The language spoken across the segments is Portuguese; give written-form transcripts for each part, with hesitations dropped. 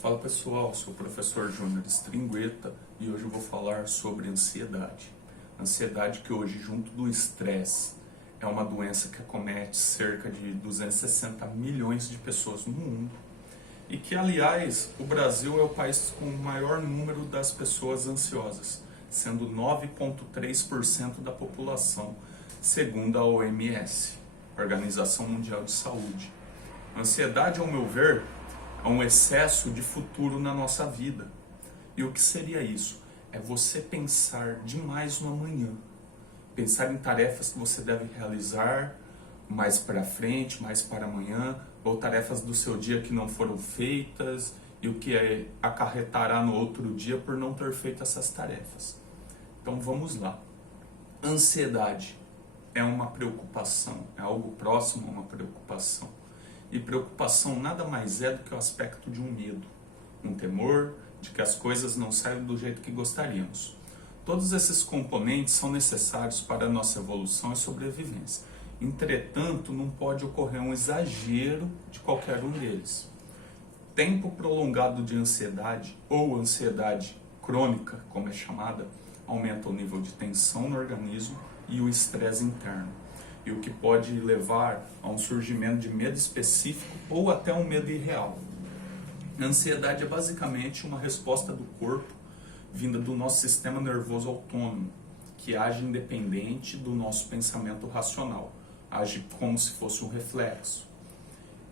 Fala pessoal, sou o professor Júnior Stringueta e hoje eu vou falar sobre ansiedade. Ansiedade que hoje, junto do estresse, é uma doença que acomete cerca de 260 milhões de pessoas no mundo e que, aliás, o Brasil é o país com o maior número das pessoas ansiosas, sendo 9,3% da população, segundo a OMS, Organização Mundial de Saúde. A ansiedade, ao meu ver, é um excesso de futuro na nossa vida. E o que seria isso? É você pensar demais no amanhã. Pensar em tarefas que você deve realizar mais para frente, mais para amanhã, ou tarefas do seu dia que não foram feitas e o que acarretará no outro dia por não ter feito essas tarefas. Então vamos lá. Ansiedade é uma preocupação, é algo próximo a uma preocupação. E preocupação nada mais é do que o aspecto de um medo, um temor de que as coisas não saiam do jeito que gostaríamos. Todos esses componentes são necessários para a nossa evolução e sobrevivência. Entretanto, não pode ocorrer um exagero de qualquer um deles. Tempo prolongado de ansiedade, ou ansiedade crônica, como é chamada, aumenta o nível de tensão no organismo e o estresse interno. E o que pode levar a um surgimento de medo específico ou até um medo irreal. A ansiedade é basicamente uma resposta do corpo vinda do nosso sistema nervoso autônomo, que age independente do nosso pensamento racional, age como se fosse um reflexo.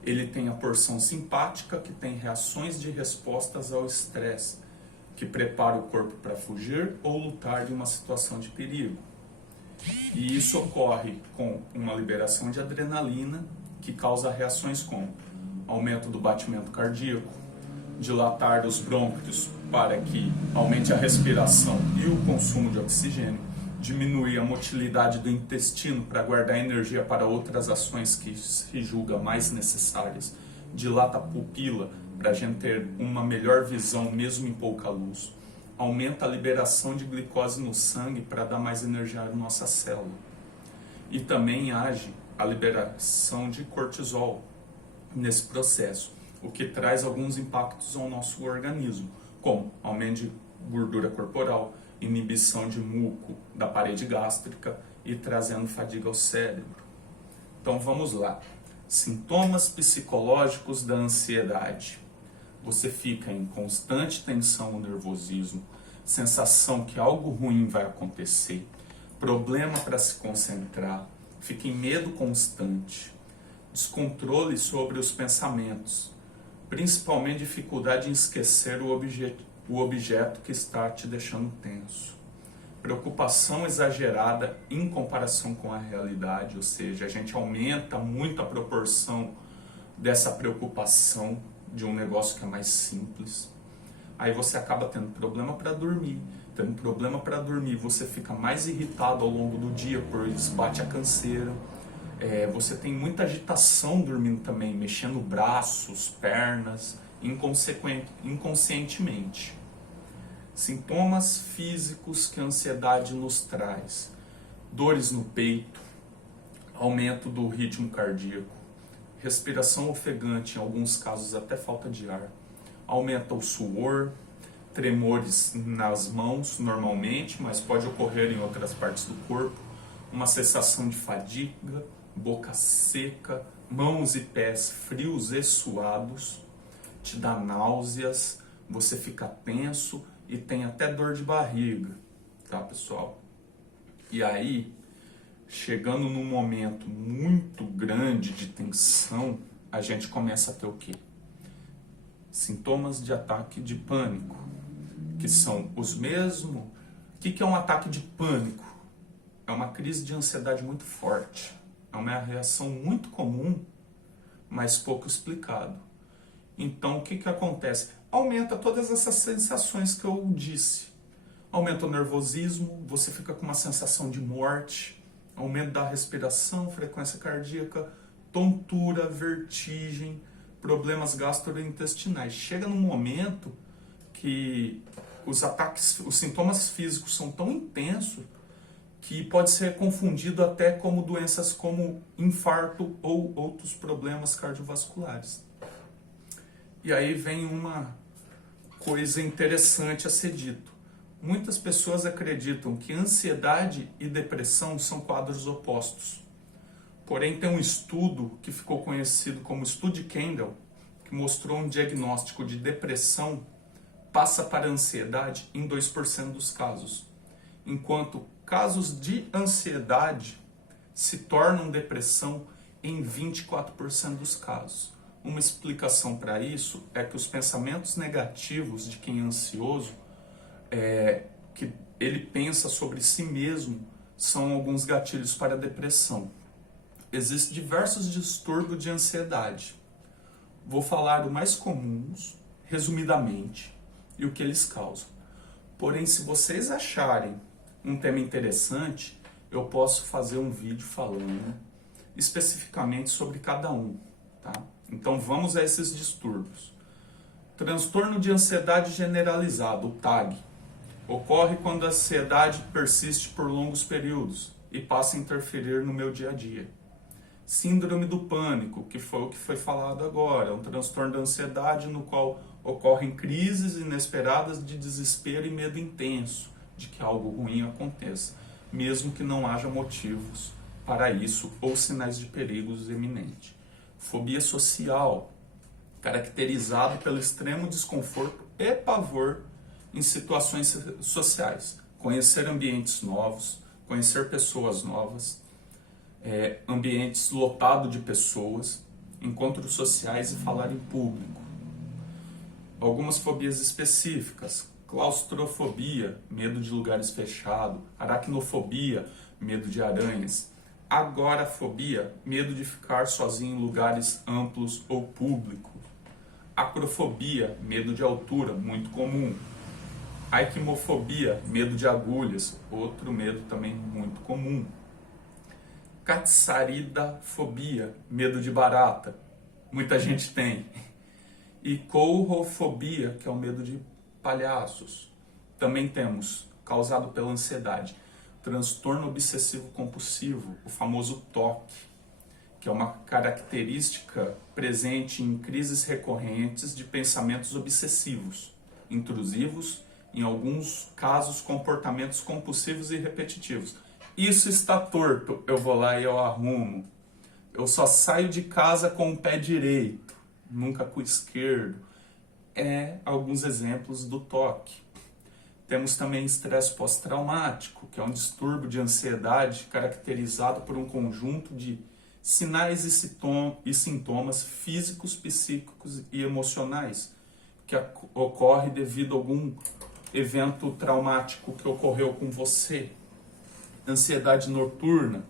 Ele tem a porção simpática, que tem reações de respostas ao estresse, que prepara o corpo para fugir ou lutar de uma situação de perigo. E isso ocorre com uma liberação de adrenalina que causa reações como aumento do batimento cardíaco, dilatar dos brônquios para que aumente a respiração e o consumo de oxigênio, diminuir a motilidade do intestino para guardar energia para outras ações que se julga mais necessárias, dilata a pupila para a gente ter uma melhor visão mesmo em pouca luz, aumenta a liberação de glicose no sangue para dar mais energia à nossa célula. E também age a liberação de cortisol nesse processo, o que traz alguns impactos ao nosso organismo, como aumento de gordura corporal, inibição de muco da parede gástrica e trazendo fadiga ao cérebro. Então vamos lá. Sintomas psicológicos da ansiedade. Você fica em constante tensão ou nervosismo, sensação que algo ruim vai acontecer, problema para se concentrar, fica em medo constante, descontrole sobre os pensamentos, principalmente dificuldade em esquecer o objeto que está te deixando tenso, preocupação exagerada em comparação com a realidade, ou seja, a gente aumenta muito a proporção dessa preocupação de um negócio que é mais simples. Aí você acaba tendo problema para dormir. Tendo problema para dormir, você fica mais irritado ao longo do dia, por isso bate a canseira. Você tem muita agitação dormindo também, mexendo braços, pernas, inconscientemente. Sintomas físicos que a ansiedade nos traz. Dores no peito, aumento do ritmo cardíaco, respiração ofegante, em alguns casos até falta de ar, aumenta o suor, tremores nas mãos normalmente, mas pode ocorrer em outras partes do corpo, uma sensação de fadiga, boca seca, mãos e pés frios e suados, te dá náuseas, você fica tenso e tem até dor de barriga, tá pessoal? E aí, chegando num momento muito grande de tensão, a gente começa a ter o quê? Sintomas de ataque de pânico, que são os mesmos. O que é um ataque de pânico? É uma crise de ansiedade muito forte. É uma reação muito comum, mas pouco explicado. Então, o que acontece? Aumenta todas essas sensações que eu disse. Aumenta o nervosismo, você fica com uma sensação de morte, aumento da respiração, frequência cardíaca, tontura, vertigem, problemas gastrointestinais. Chega num momento que os sintomas físicos são tão intensos que pode ser confundido até como doenças como infarto ou outros problemas cardiovasculares. E aí vem uma coisa interessante a ser dito. Muitas pessoas acreditam que ansiedade e depressão são quadros opostos. Porém, tem um estudo que ficou conhecido como estudo de Kendall, que mostrou um diagnóstico de depressão passa para ansiedade em 2% dos casos, enquanto casos de ansiedade se tornam depressão em 24% dos casos. Uma explicação para isso é que os pensamentos negativos de quem é ansioso, que ele pensa sobre si mesmo, são alguns gatilhos para a depressão. Existem diversos distúrbios de ansiedade. Vou falar os mais comuns, resumidamente, e o que eles causam. Porém, se vocês acharem um tema interessante, eu posso fazer um vídeo falando especificamente sobre cada um, tá? Então vamos a esses distúrbios. Transtorno de ansiedade generalizado, o TAG, ocorre quando a ansiedade persiste por longos períodos e passa a interferir no meu dia a dia. Síndrome do pânico, que foi o que foi falado agora, é um transtorno da ansiedade no qual ocorrem crises inesperadas de desespero e medo intenso de que algo ruim aconteça, mesmo que não haja motivos para isso ou sinais de perigos iminentes. Fobia social, caracterizado pelo extremo desconforto e pavor em situações sociais. Conhecer ambientes novos, conhecer pessoas novas, ambientes lotados de pessoas, encontros sociais e falar em público. Algumas fobias específicas: claustrofobia, medo de lugares fechados; aracnofobia, medo de aranhas; agorafobia, medo de ficar sozinho em lugares amplos ou públicos; acrofobia, medo de altura, muito comum; aikimofobia, medo de agulhas, outro medo também muito comum; catsaridafobia, medo de barata, muita gente tem; e coulrofobia, que é o medo de palhaços. Também temos, causado pela ansiedade, transtorno obsessivo compulsivo, o famoso TOC, que é uma característica presente em crises recorrentes de pensamentos obsessivos, intrusivos, em alguns casos comportamentos compulsivos e repetitivos. Isso está torto, eu vou lá e eu arrumo. Eu só saio de casa com o pé direito, nunca com o esquerdo. Alguns exemplos do TOC. Temos também estresse pós-traumático, que é um distúrbio de ansiedade caracterizado por um conjunto de sinais e sintomas físicos, psíquicos e emocionais, que ocorre devido a algum evento traumático que ocorreu com você. Ansiedade noturna,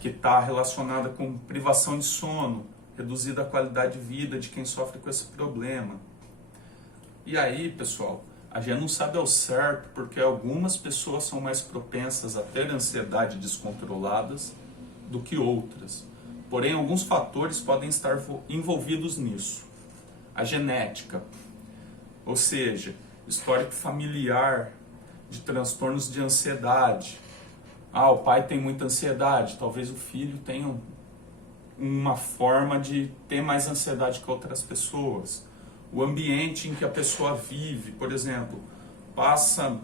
que está relacionada com privação de sono, reduzida a qualidade de vida de quem sofre com esse problema. E aí, pessoal, a gente não sabe ao certo porque algumas pessoas são mais propensas a ter ansiedade descontroladas do que outras. Porém, alguns fatores podem estar envolvidos nisso. A genética, ou seja, histórico familiar de transtornos de ansiedade. O pai tem muita ansiedade, talvez o filho tenha uma forma de ter mais ansiedade que outras pessoas. O ambiente em que a pessoa vive, por exemplo, passa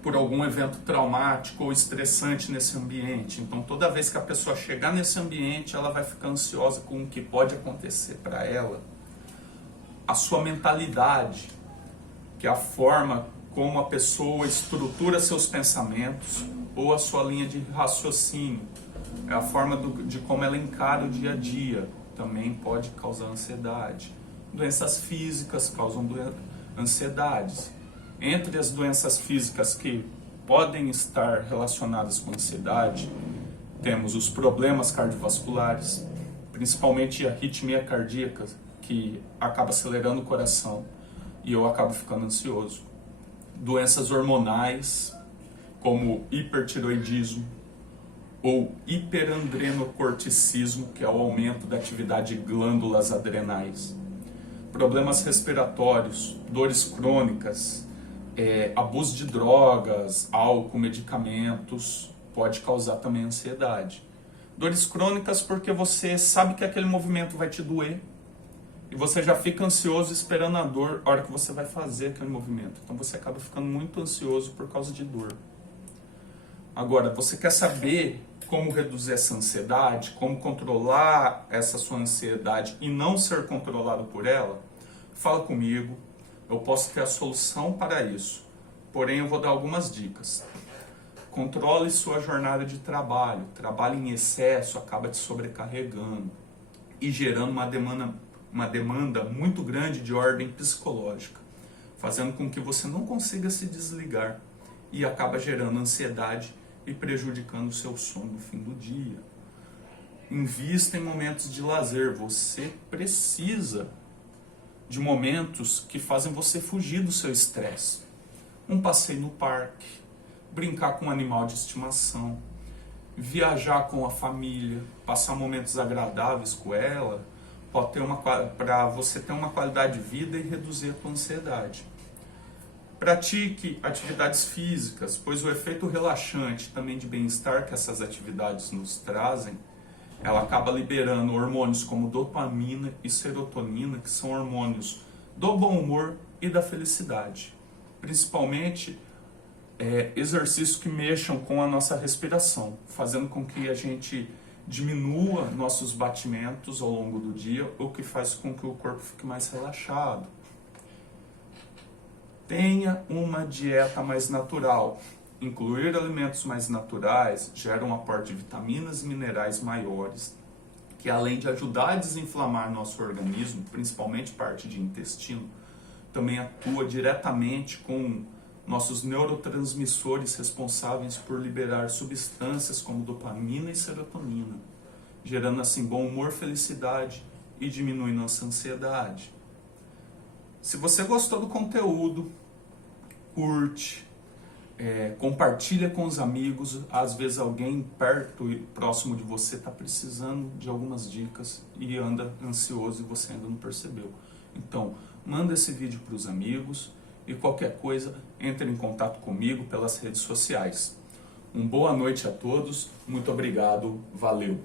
por algum evento traumático ou estressante nesse ambiente. Então, toda vez que a pessoa chegar nesse ambiente, ela vai ficar ansiosa com o que pode acontecer para ela. A sua mentalidade, que é a forma como a pessoa estrutura seus pensamentos ou a sua linha de raciocínio, é a forma de como ela encara o dia a dia, também pode causar ansiedade. Doenças físicas causam ansiedades. Entre as doenças físicas que podem estar relacionadas com ansiedade, temos os problemas cardiovasculares, principalmente a arritmia cardíaca, que acaba acelerando o coração e eu acabo ficando ansioso. Doenças hormonais, como hipertiroidismo ou hiperandrenocorticismo, que é o aumento da atividade de glândulas adrenais. Problemas respiratórios, dores crônicas, abuso de drogas, álcool, medicamentos, pode causar também ansiedade. Dores crônicas porque você sabe que aquele movimento vai te doer e você já fica ansioso esperando a dor a hora que você vai fazer aquele movimento. Então você acaba ficando muito ansioso por causa de dor. Agora, você quer saber como reduzir essa ansiedade, como controlar essa sua ansiedade e não ser controlado por ela? Fala comigo, eu posso ter a solução para isso. Porém, eu vou dar algumas dicas. Controle sua jornada de trabalho. Trabalho em excesso acaba te sobrecarregando e gerando uma demanda muito grande de ordem psicológica, fazendo com que você não consiga se desligar e acaba gerando ansiedade e prejudicando o seu sono no fim do dia. Invista em momentos de lazer. Você precisa de momentos que fazem você fugir do seu estresse. Um passeio no parque, brincar com um animal de estimação, viajar com a família, passar momentos agradáveis com ela, pode ter para você ter uma qualidade de vida e reduzir a sua ansiedade. Pratique atividades físicas, pois o efeito relaxante também de bem-estar que essas atividades nos trazem, ela acaba liberando hormônios como dopamina e serotonina, que são hormônios do bom humor e da felicidade. Principalmente exercícios que mexam com a nossa respiração, fazendo com que a gente diminua nossos batimentos ao longo do dia, o que faz com que o corpo fique mais relaxado. Tenha uma dieta mais natural. Incluir alimentos mais naturais gera um aporte de vitaminas e minerais maiores, que além de ajudar a desinflamar nosso organismo, principalmente parte de intestino, também atua diretamente com nossos neurotransmissores responsáveis por liberar substâncias como dopamina e serotonina, gerando assim bom humor, felicidade e diminuindo nossa ansiedade. Se você gostou do conteúdo, curte, compartilha com os amigos. Às vezes alguém perto e próximo de você está precisando de algumas dicas e anda ansioso e você ainda não percebeu. Então, manda esse vídeo para os amigos e qualquer coisa, entre em contato comigo pelas redes sociais. Uma boa noite a todos, muito obrigado, valeu!